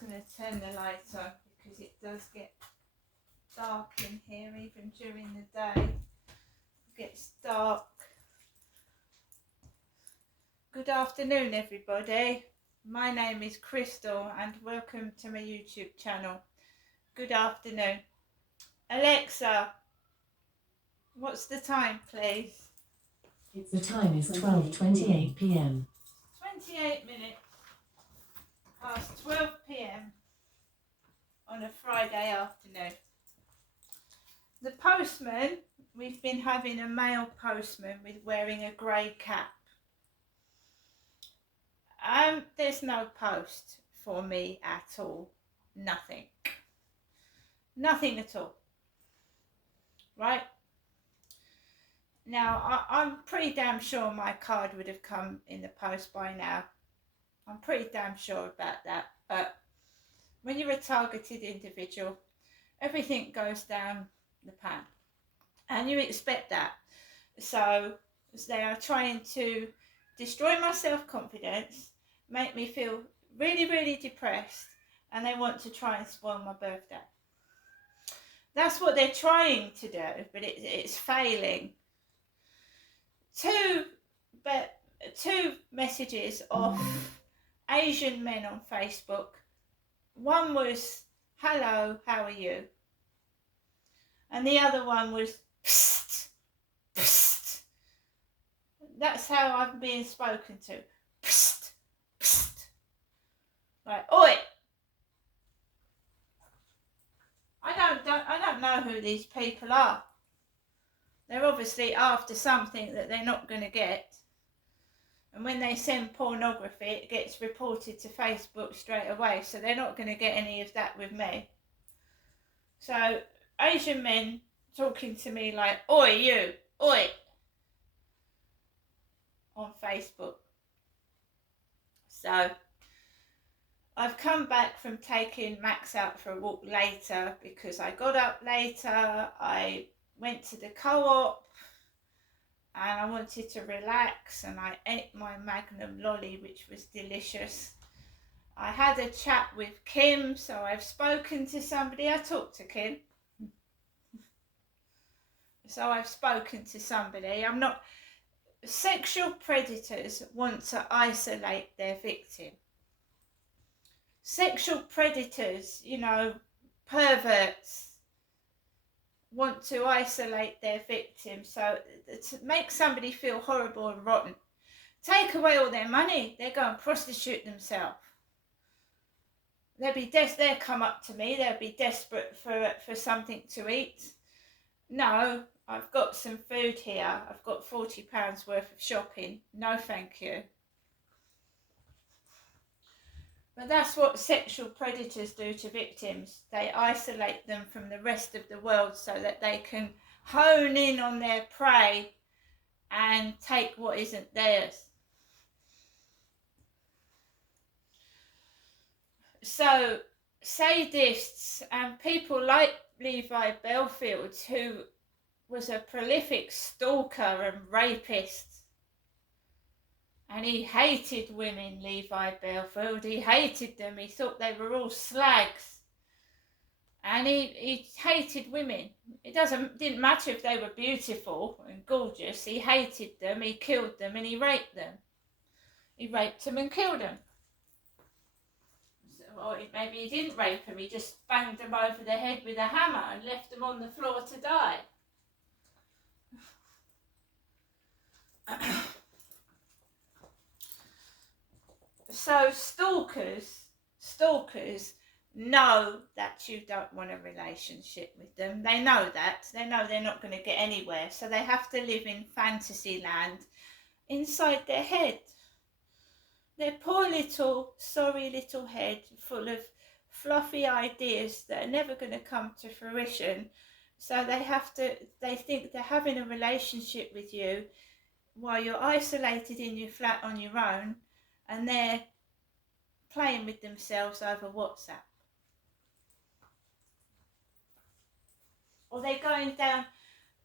just going to turn the lights on because it does get dark in here even during the day. It gets dark. Good afternoon, everybody. My name is Crystal and welcome to my YouTube channel. Good afternoon. Alexa, what's the time, please? The time is 12:28 p.m. 28 minutes past 12 p.m. on a Friday afternoon. The postman, we've been having a male postman with wearing a grey cap. There's no post for me at all. Nothing. Nothing at all. Right? Now, I'm pretty damn sure my card would have come in the post by now. I'm pretty damn sure about that. But when you're a targeted individual, everything goes down the pan. And you expect that. So they are trying to destroy my self-confidence, make me feel really, really depressed, and they want to try and spoil my birthday. That's what they're trying to do, but it's failing. Two messages of Asian men on Facebook. One was, "Hello, how are you?" And the other one was, "Psst, psst." That's how I'm being spoken to. Psst, psst. Like, oi. I don't know who these people are. They're obviously after something that they're not going to get. And when they send pornography, it gets reported to Facebook straight away. So they're not going to get any of that with me. So Asian men talking to me like, "Oi, you, oi," on Facebook. So I've come back from taking Max out for a walk later because I got up later. I went to the co-op and I wanted to relax and I ate my Magnum lolly, which was delicious. I had a chat with Kim, so I've spoken to somebody. I talked to Kim. So I've spoken to somebody. I'm not... Sexual predators want to isolate their victim. Sexual predators, perverts, want to isolate their victim, so to make somebody feel horrible and rotten. Take away all their money, they go and prostitute themselves. They'll come up to me, they'll be desperate for something to eat. No, I've got some food here, I've got £40 worth of shopping, no thank you. But that's what sexual predators do to victims. They isolate them from the rest of the world so that they can hone in on their prey and take what isn't theirs. So sadists and people like Levi Belfield, who was a prolific stalker and rapist, and he hated women, Levi Belfield. He hated them. He thought they were all slags. And he hated women. It didn't matter if they were beautiful and gorgeous. He hated them. He killed them and he raped them. He raped them and killed them. Or maybe he didn't rape them. He just banged them over the head with a hammer and left them on the floor to die. So stalkers know that you don't want a relationship with them. They know that. They know they're not going to get anywhere. So they have to live in fantasy land inside their head. Their poor little, sorry little head full of fluffy ideas that are never going to come to fruition. So they think they're having a relationship with you while you're isolated in your flat on your own, and they're playing with themselves over WhatsApp. Or they're going down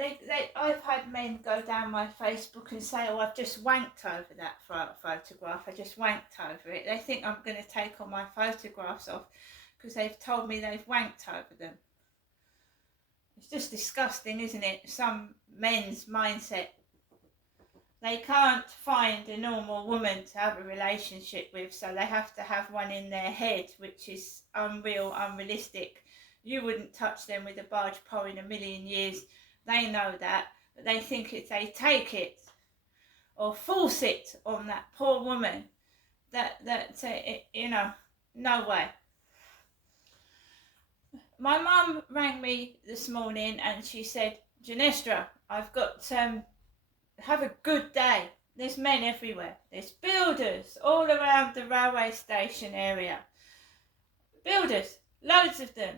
I've had men go down my Facebook and say, oh, I've just wanked over that photograph. I just wanked over it. They think I'm going to take all my photographs off because they've told me they've wanked over them. It's just disgusting, isn't it? Some men's mindset. They can't find a normal woman to have a relationship with, so they have to have one in their head, which is unreal, unrealistic. You wouldn't touch them with a barge pole in a million years. They know that, but they think if they take it or force it on that poor woman, no way. My mum rang me this morning and she said, Janestra, I've got have a good day. There's men everywhere. There's builders all around the railway station area. Builders, loads of them.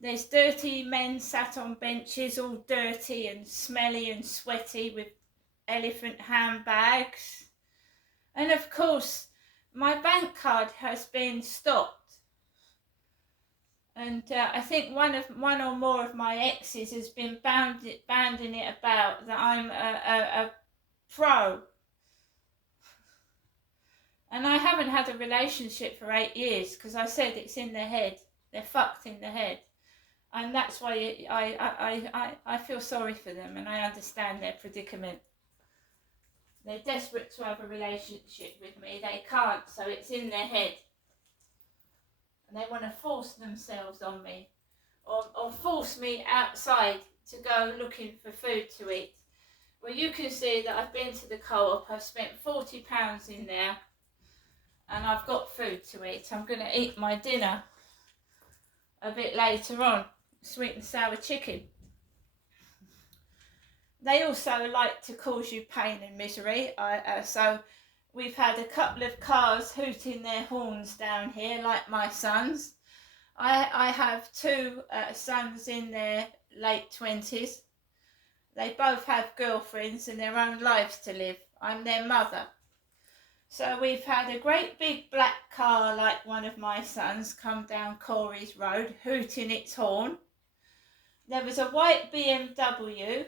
There's dirty men sat on benches, all dirty and smelly and sweaty with elephant handbags. And of course, my bank card has been stopped. And I think one or more of my exes has been banding it about that I'm a pro. And I haven't had a relationship for 8 years because I said it's in their head. They're fucked in the head. And that's why I feel sorry for them and I understand their predicament. They're desperate to have a relationship with me. They can't, so it's in their head. And they want to force themselves on me or force me outside to go looking for food to eat. Well, you can see that I've been to the co-op. I've spent £40 in there and I've got food to eat. I'm going to eat my dinner a bit later on, sweet and sour chicken. They also like to cause you pain and misery. So we've had a couple of cars hooting their horns down here, like my sons. I have two sons in their late 20s. They both have girlfriends and their own lives to live. I'm their mother. So we've had a great big black car like one of my sons come down Corey's Road, hooting its horn. There was a white BMW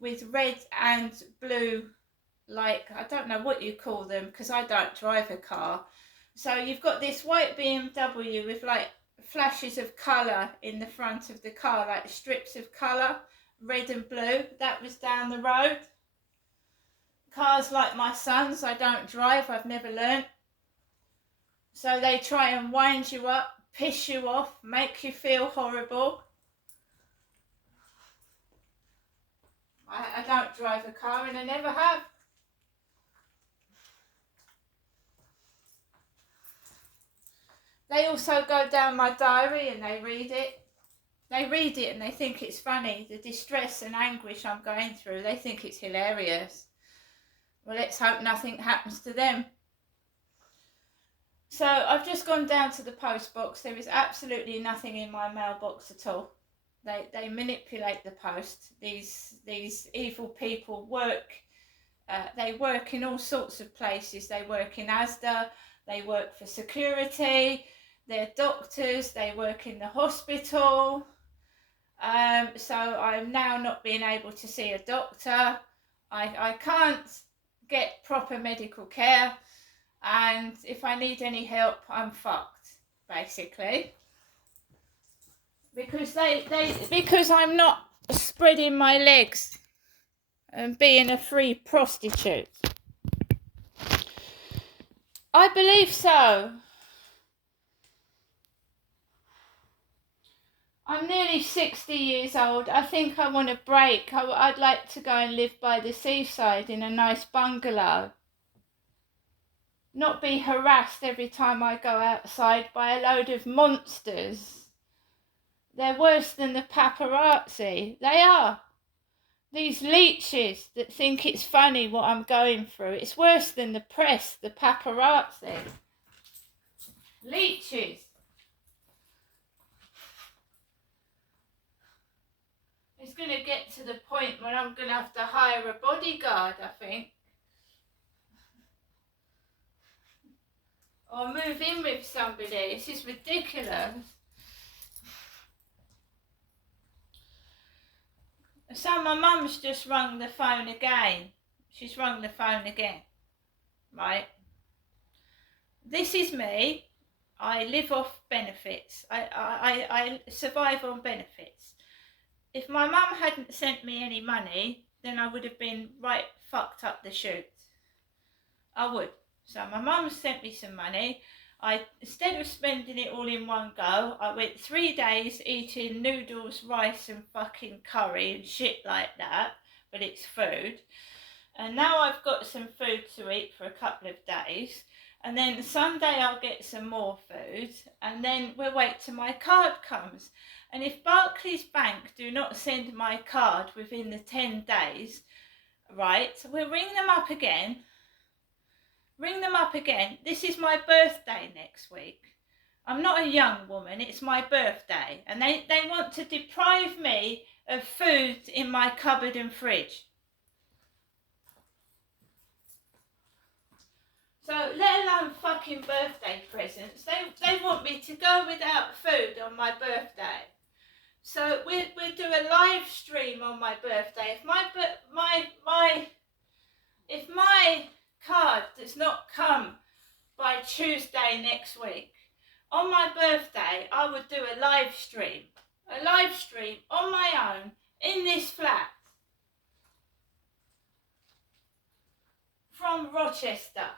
with red and blue, like, I don't know what you call them because I don't drive a car. So you've got this white BMW with like flashes of colour in the front of the car, like strips of colour, red and blue. That was down the road. Cars like my son's, I don't drive, I've never learnt. So they try and wind you up, piss you off, make you feel horrible. I don't drive a car and I never have. They also go down my diary and they read it. They read it and they think it's funny, the distress and anguish I'm going through. They think it's hilarious. Well, let's hope nothing happens to them. So I've just gone down to the post box. There is absolutely nothing in my mailbox at all. They manipulate the post. These evil people work. They work in all sorts of places. They work in Asda. They work for security. They're doctors. They work in the hospital. So I'm now not being able to see a doctor. I can't get proper medical care. And if I need any help, I'm fucked, basically. Because I'm not spreading my legs and being a free prostitute. I believe so. I'm nearly 60 years old. I think I want a break. I'd like to go and live by the seaside in a nice bungalow. Not be harassed every time I go outside by a load of monsters. They're worse than the paparazzi. They are. These leeches that think it's funny what I'm going through. It's worse than the press, the paparazzi. Leeches. It's going to get to the point where I'm going to have to hire a bodyguard, I think. Or move in with somebody. This is ridiculous. So my mum's just rung the phone again. She's rung the phone again, right? This is me. I live off benefits. I survive on benefits. If my mum hadn't sent me any money, then I would have been right fucked up the chute. I would. So my mum sent me some money. Instead of spending it all in one go, I went 3 days eating noodles, rice and fucking curry and shit like that, but it's food. And now I've got some food to eat for a couple of days. And then Sunday I'll get some more food, and then we'll wait till my card comes. And if Barclays Bank do not send my card within the 10 days, right, we'll ring them up again. This is my birthday next week. I'm not a young woman, it's my birthday. And they want to deprive me of food in my cupboard and fridge. So, let alone fucking birthday presents, they want me to go without food on my birthday. So we'll do a live stream on my birthday. If my card does not come by Tuesday next week, on my birthday I would do a live stream on my own in this flat from Rochester.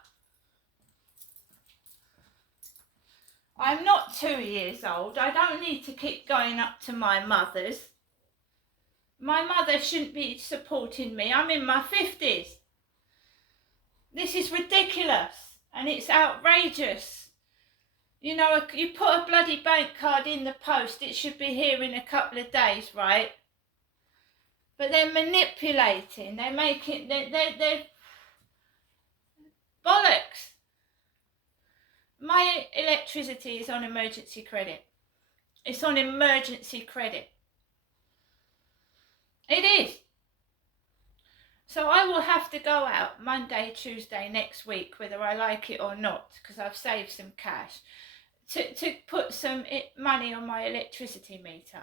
I'm not 2 years old. I don't need to keep going up to my mother's. My mother shouldn't be supporting me. I'm in my 50s. This is ridiculous and it's outrageous. You know, you put a bloody bank card in the post, it should be here in a couple of days, right? But they're manipulating, they're bollocks. My electricity is on emergency credit. It's on emergency credit. It is. So I will have to go out Monday, Tuesday next week, whether I like it or not, because I've saved some cash, to put some money on my electricity meter.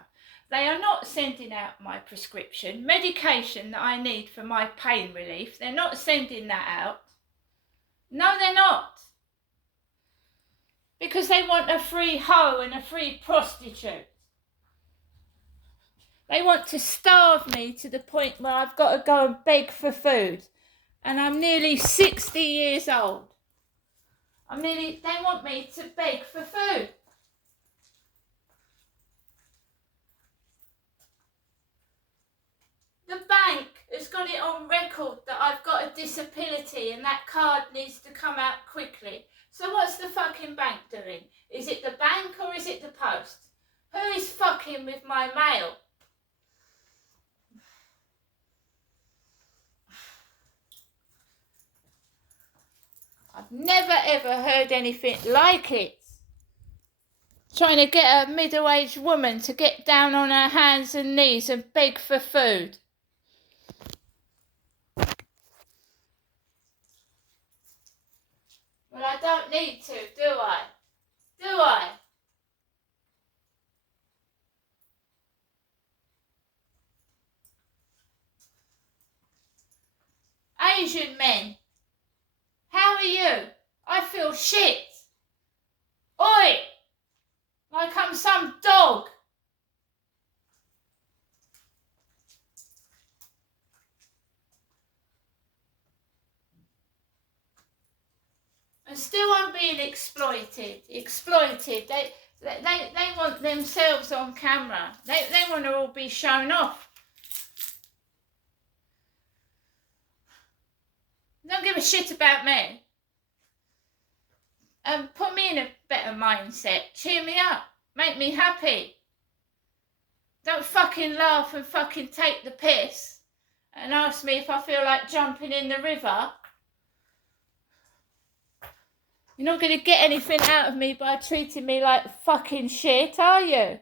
They are not sending out my prescription medication that I need for my pain relief. They're not sending that out. No, they're not. Because they want a free hoe and a free prostitute. They want to starve me to the point where I've got to go and beg for food. And I'm nearly 60 years old. They want me to beg for food. The bank has got it on record that I've got a disability and that card needs to come out quickly. So what's the fucking bank doing? Is it the bank or is it the post? Who is fucking with my mail? I've never ever heard anything like it. Trying to get a middle-aged woman to get down on her hands and knees and beg for food. Well, I don't need to, do I? Do I? Asian men, how are you? I feel shit. Oi! Like I'm some dog. And still I'm being exploited. They want themselves on camera. They want to all be shown off. Don't give a shit about me. Put me in a better mindset. Cheer me up. Make me happy. Don't fucking laugh and fucking take the piss and ask me if I feel like jumping in the river. You're not going to get anything out of me by treating me like fucking shit, are you?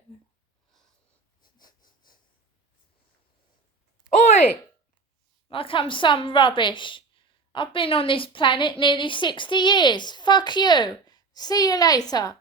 Oi! Like I'm some rubbish. I've been on this planet nearly 60 years. Fuck you. See you later.